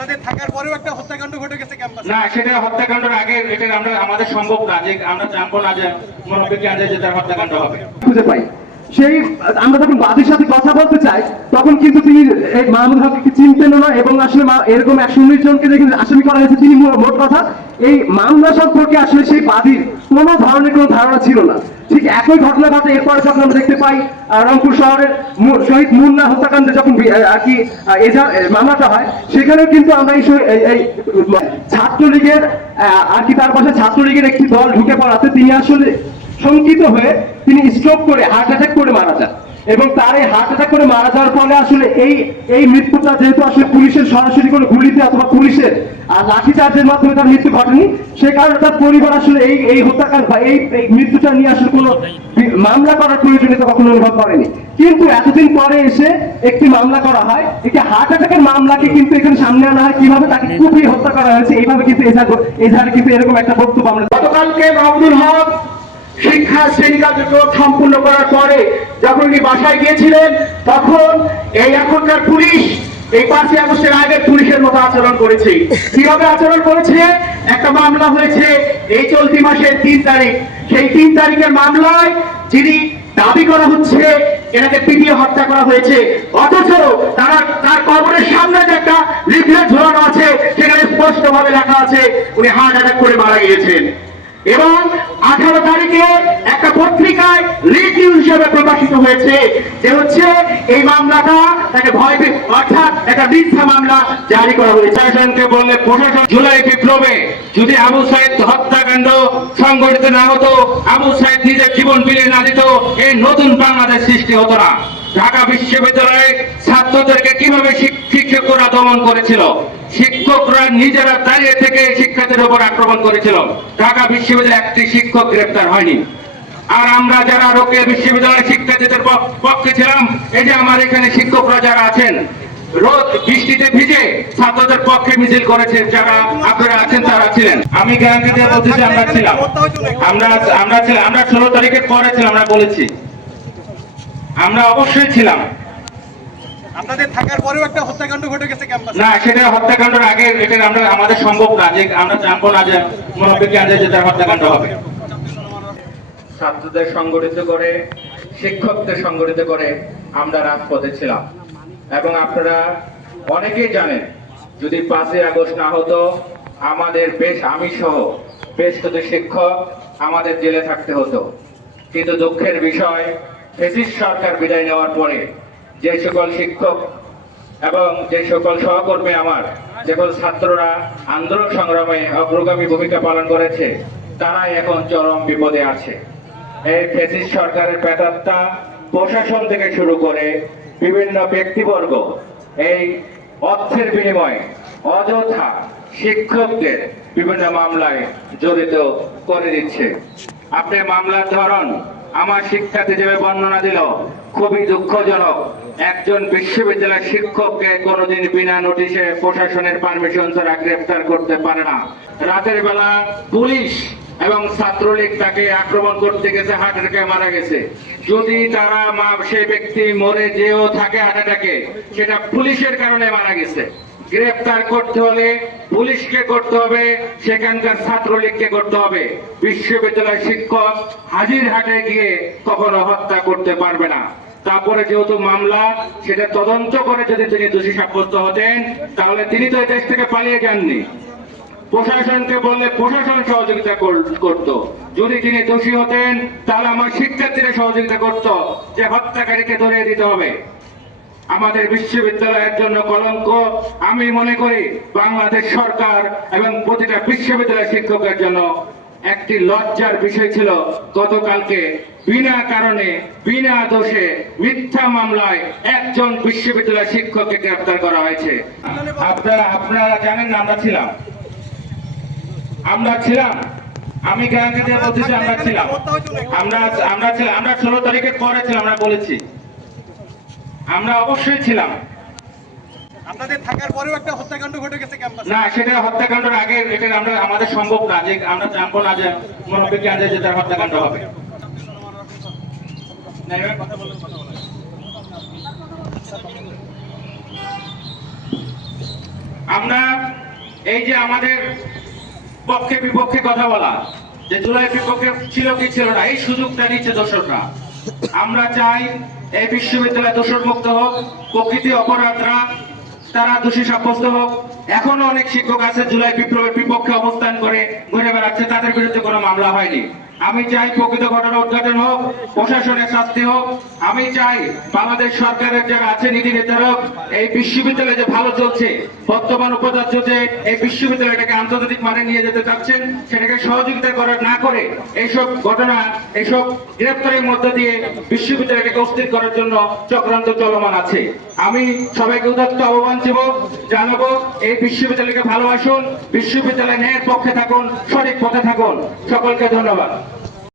আপনাদের থাকার পরেও একটা হত্যাকাণ্ড ঘটে গেছে ক্যাম্পাসে। না, সেটা হত্যাকাণ্ডের আগে এটা আমাদের সম্ভব না যে আমরা জানবো না যে মুরব্বীকে আনলে যে তার হত্যাকাণ্ড হবে। খুঁজে পাই সেই আমরা যখন বাদীর সাথে কথা বলতে চাই তখন কিন্তু তিনি এই মাহমুদ হককে চিনতেন না এবং আসলে এরকম 119 জনকে দেখে আসামি করা হয়েছে। তিনি মোট কথা এই মামলা সম্পর্কে আসলে সেই বাদীর কোনো ধরনের কোনো ধারণা ছিল না। ঠিক একই ঘটনা ঘটে এরপরে যখন আমরা দেখতে পাই রংপুর শহরের শহীদ মুন্না হত্যাকাণ্ডে যখন আর কি মামলাটা হয়, সেখানেও কিন্তু আমরা এই ছাত্রলীগের আর কি তার পাশে ছাত্রলীগের একটি দল ঢুকে পড়াতে তিনি আসলে শঙ্কিত হয়ে তিনি স্ট্রোক করে হার্ট অ্যাটাক করে মারা যান এবং তার এই হার্ট অ্যাটাক করে মারা যাওয়ার ফলে আসলে এই মৃত্যুটা যেহেতু আসলে পুলিশের সরাসরি কোনো গুলিতে অথবা পুলিশের লাঠিচার্জের মাধ্যমে তার মৃত্যু ঘটেনি, সে কারণে তার পরিবার আসলে এই হত্যাকাণ্ড বা এই মৃত্যুটা নিয়ে আসলে কোনো মামলা করার প্রয়োজনীয়তা কখনো অনুভব করেনি। কিন্তু এতদিন পরে এসে একটি মামলা করা হয়, একটি হার্ট অ্যাটাকের মামলাকে কিন্তু এখানে সামনে আনা হয় কিভাবে তাকে কুপিয়ে হত্যা করা হয়েছে, এইভাবে কিন্তু এজাহারে কিন্তু এরকম একটা বক্তব্য আমরা গতকালকে মাহমুদুল হক শিক্ষা শ্রেণী কার্যক্রম সম্পূর্ণ করার পরে যখন উনি বাসায় গিয়েছিলেন তখন এই এখনকার পুলিশ এই 5ই আগস্টের আগে পুলিশের মতো আচরণ করেছে। কিভাবে আচরণ করেছে? একটা মামলা হয়েছে এই চলতি মাসের 3 তারিখ। সেই 3 তারিখের মামলায় যিনি দাবি করা হচ্ছে এনাকে পিটিয়ে হত্যা করা হয়েছে, অথচ তার কবরের সামনে যে একটা লিফলেট ঝোলানো আছে সেখানে স্পষ্ট ভাবে লেখা আছে উনি হার্ট অ্যাটাক করে মারা গিয়েছেন। এবং 18 তারিখে একটা পত্রিকায় রিভিউ হিসেবে প্রকাশিত হয়েছে যে হচ্ছে এই মামলাটা তাকে অর্থাৎ একটা মিথ্যা মামলা জারি করা হয়েছে। প্রশাসনকে বললে প্রশাসন জুলাই বিপ্লবে যদি আবু সাইদ হত্যাকাণ্ড সংঘটিত না হতো, আবু সাইদ নিজের জীবন বিলিয়ে না দিত, এই নতুন বাংলাদেশ সৃষ্টি হতো না। ঢাকা বিশ্ববিদ্যালয়ে ছাত্রদেরকে কিভাবে শিক্ষকরা দমন করেছিল, শিক্ষকরা নিজেরা দাঁড়িয়ে থেকে শিক্ষার্থীদের উপর আক্রমণ করেছিল। ঢাকা বিশ্ববিদ্যালয়ে একটি শিক্ষক গ্রেপ্তার হয়নি। আর আমরা যারা রোকেয়া বিশ্ববিদ্যালয়ের শিক্ষার্থীদের পক্ষে ছিলাম, এই যে আমার এখানে শিক্ষকরা যারা আছেন রোদ বৃষ্টিতে ভিজে ছাত্রদের পক্ষে মিছিল করেছে, যারা আপনারা আছেন তারা ছিলেন। আমি গ্যারান্টি দিয়ে বলতেছি আমরা ছিলাম, আমরা 16 তারিখের পরে ছিলাম, আমরা বলেছি আমরা অবশ্যই ছিলাম। আপনাদের থাকার পরেও একটা হত্যাকাণ্ড ঘটে গেছে ক্যাম্পাসে। না, সেটা হত্যাকাণ্ডের আগে এটা আমাদের সম্ভব না যে আমরা জানবো না যে মুরব্বীকে আনলে যে তার হত্যাকাণ্ড হবে। ছাত্রদের সংগঠিত করে, শিক্ষকদের সংগঠিত করে আমরা রাজপথে ছিলাম এবং আপনারা অনেকেই জানেন যদি 5ই আগস্ট না হতো আমাদের আমি সহ বেশ কিছু শিক্ষক আমাদের জেলে থাকতে হতো। কিন্তু দুঃখের বিষয়, ফ্যাসিস্ট সরকার বিদায় নেওয়ার পরে যে সকল শিক্ষক এবং যে সকল সহকর্মী আমার যেসব ছাত্ররা আন্দোলন সংগ্রামে অগ্রগামী ভূমিকা পালন করেছে তারাই এখন চরম বিপদে আছে। এই ফ্যাসিস্ট সরকারের প্রেতাত্মা প্রশাসন থেকে শুরু করে বিভিন্ন ব্যক্তিবর্গ এই অর্থের বিনিময়ে অযথা শিক্ষকদের বিভিন্ন মামলায় জড়িত করে দিচ্ছে। আপনি মামলার ধরন আমার শিক্ষার্থী যেভাবে বর্ণনা দিল খুবই দুঃখজনক। একজন বিশ্ববিদ্যালয়ের শিক্ষককে কোনোদিন বিনা নোটিশে প্রশাসনের পারমিশন ছাড়া গ্রেফতার করতে পারে না। রাতের বেলা পুলিশ এবং ছাত্রলীগ তাকে আক্রমণ করতে গেছে, হার্ট অ্যাটাকে মারা গেছে। যদি তারা সেই ব্যক্তি মরে যেও থাকে হার্ট অ্যাটাকে, সেটা পুলিশের কারণে মারা গেছে। গ্রেফতার করতে হলে পুলিশকে করতে হবে, সেখানকার ছাত্রলীগকে করতে হবে। বিশ্ববিদ্যালয়ের শিক্ষক হাজিরহাটে গিয়ে কখনো হত্যা করতে পারবে না। তারপরে যেহেতু মামলা, সেটা তদন্ত করে যদি তিনি দোষী সাব্যস্ত হতেন তাহলে তিনি তো এই দেশ থেকে পালিয়ে যাননি। প্রশাসনকে বললে প্রশাসন সহযোগিতা করত। যদি তিনি দোষী হতেন তাহলে আমার শিক্ষার্থীরা সহযোগিতা করত যে হত্যাকারীকে ধরিয়ে দিতে হবে। আমাদের বিশ্ববিদ্যালয়ের জন্য কলঙ্ক। আমি মনে করি বাংলাদেশ সরকার এবং প্রতিটা বিশ্ববিদ্যালয়ের শিক্ষকের জন্য একটি লজ্জার বিষয় ছিল গতকালকে বিনা কারণে বিনা দোষে মিথ্যা মামলায় একজন বিশ্ববিদ্যালয়ের শিক্ষককে গ্রেফতার করা হয়েছে। আপনারা জানেন না আমরা ছিলাম আমি গ্যারান্টি দিয়ে বলতেছি আমরা ছিলাম, আমরা 16 তারিখের পরে ছিলাম, আমরা বলেছি আমরা অবশ্যই ছিলাম। আপনাদের থাকার পরেও একটা হত্যাকাণ্ড ঘটে গেছে ক্যাম্পাসে। না, সেটা হত্যাকাণ্ডের আগে এটা আমাদের সম্ভব না যে আমরা জানবো না যে মুরব্বীকে আনলে যে তার হত্যাকাণ্ড হবে। আমরা এই যে আমাদের পক্ষে বিপক্ষে কথা বলা, যে জুলাই বিপক্ষে ছিল কি ছিল না, এই সুযোগটা নিচ্ছে দোষররা। আমরা চাই এই বিশ্ববিদ্যালয় দোষর মুক্ত হোক, প্রকৃতি অপরাধরা তারা দোষী সাব্যস্ত হোক। এখনো অনেক শিক্ষক আছে জুলাই বিপ্লবের বিপক্ষে অবস্থান করে ঘুরে বেড়াচ্ছে, তাদের বিরুদ্ধে কোনো মামলা হয়নি। আমি চাই প্রকৃত ঘটনা উদ্ঘাটন হোক, প্রশাসনের শাস্তি হোক। আমি চাই বাংলাদেশ সরকারের যারা আছে নীতি নির্ধারক, এই বিশ্ববিদ্যালয় যে ভালো চলছে, বর্তমান উপাচার্য যে এই বিশ্ববিদ্যালয়টাকে আন্তর্জাতিক মানে নিয়ে যেতে চাচ্ছেন, সেটাকে সহযোগিতা করার না করে এইসব ঘটনা, এইসব গ্রেপ্তারের মধ্য দিয়ে বিশ্ববিদ্যালয়টাকে অস্থির করার জন্য চক্রান্ত চলমান আছে। আমি সবাইকে উদাত্ত আহ্বান জানাবো, এই বিশ্ববিদ্যালয়কে ভালোবাসুন, বিশ্ববিদ্যালয় ন্যায়ের পক্ষে থাকুন, সঠিক পথে থাকুন। সকলকে ধন্যবাদ।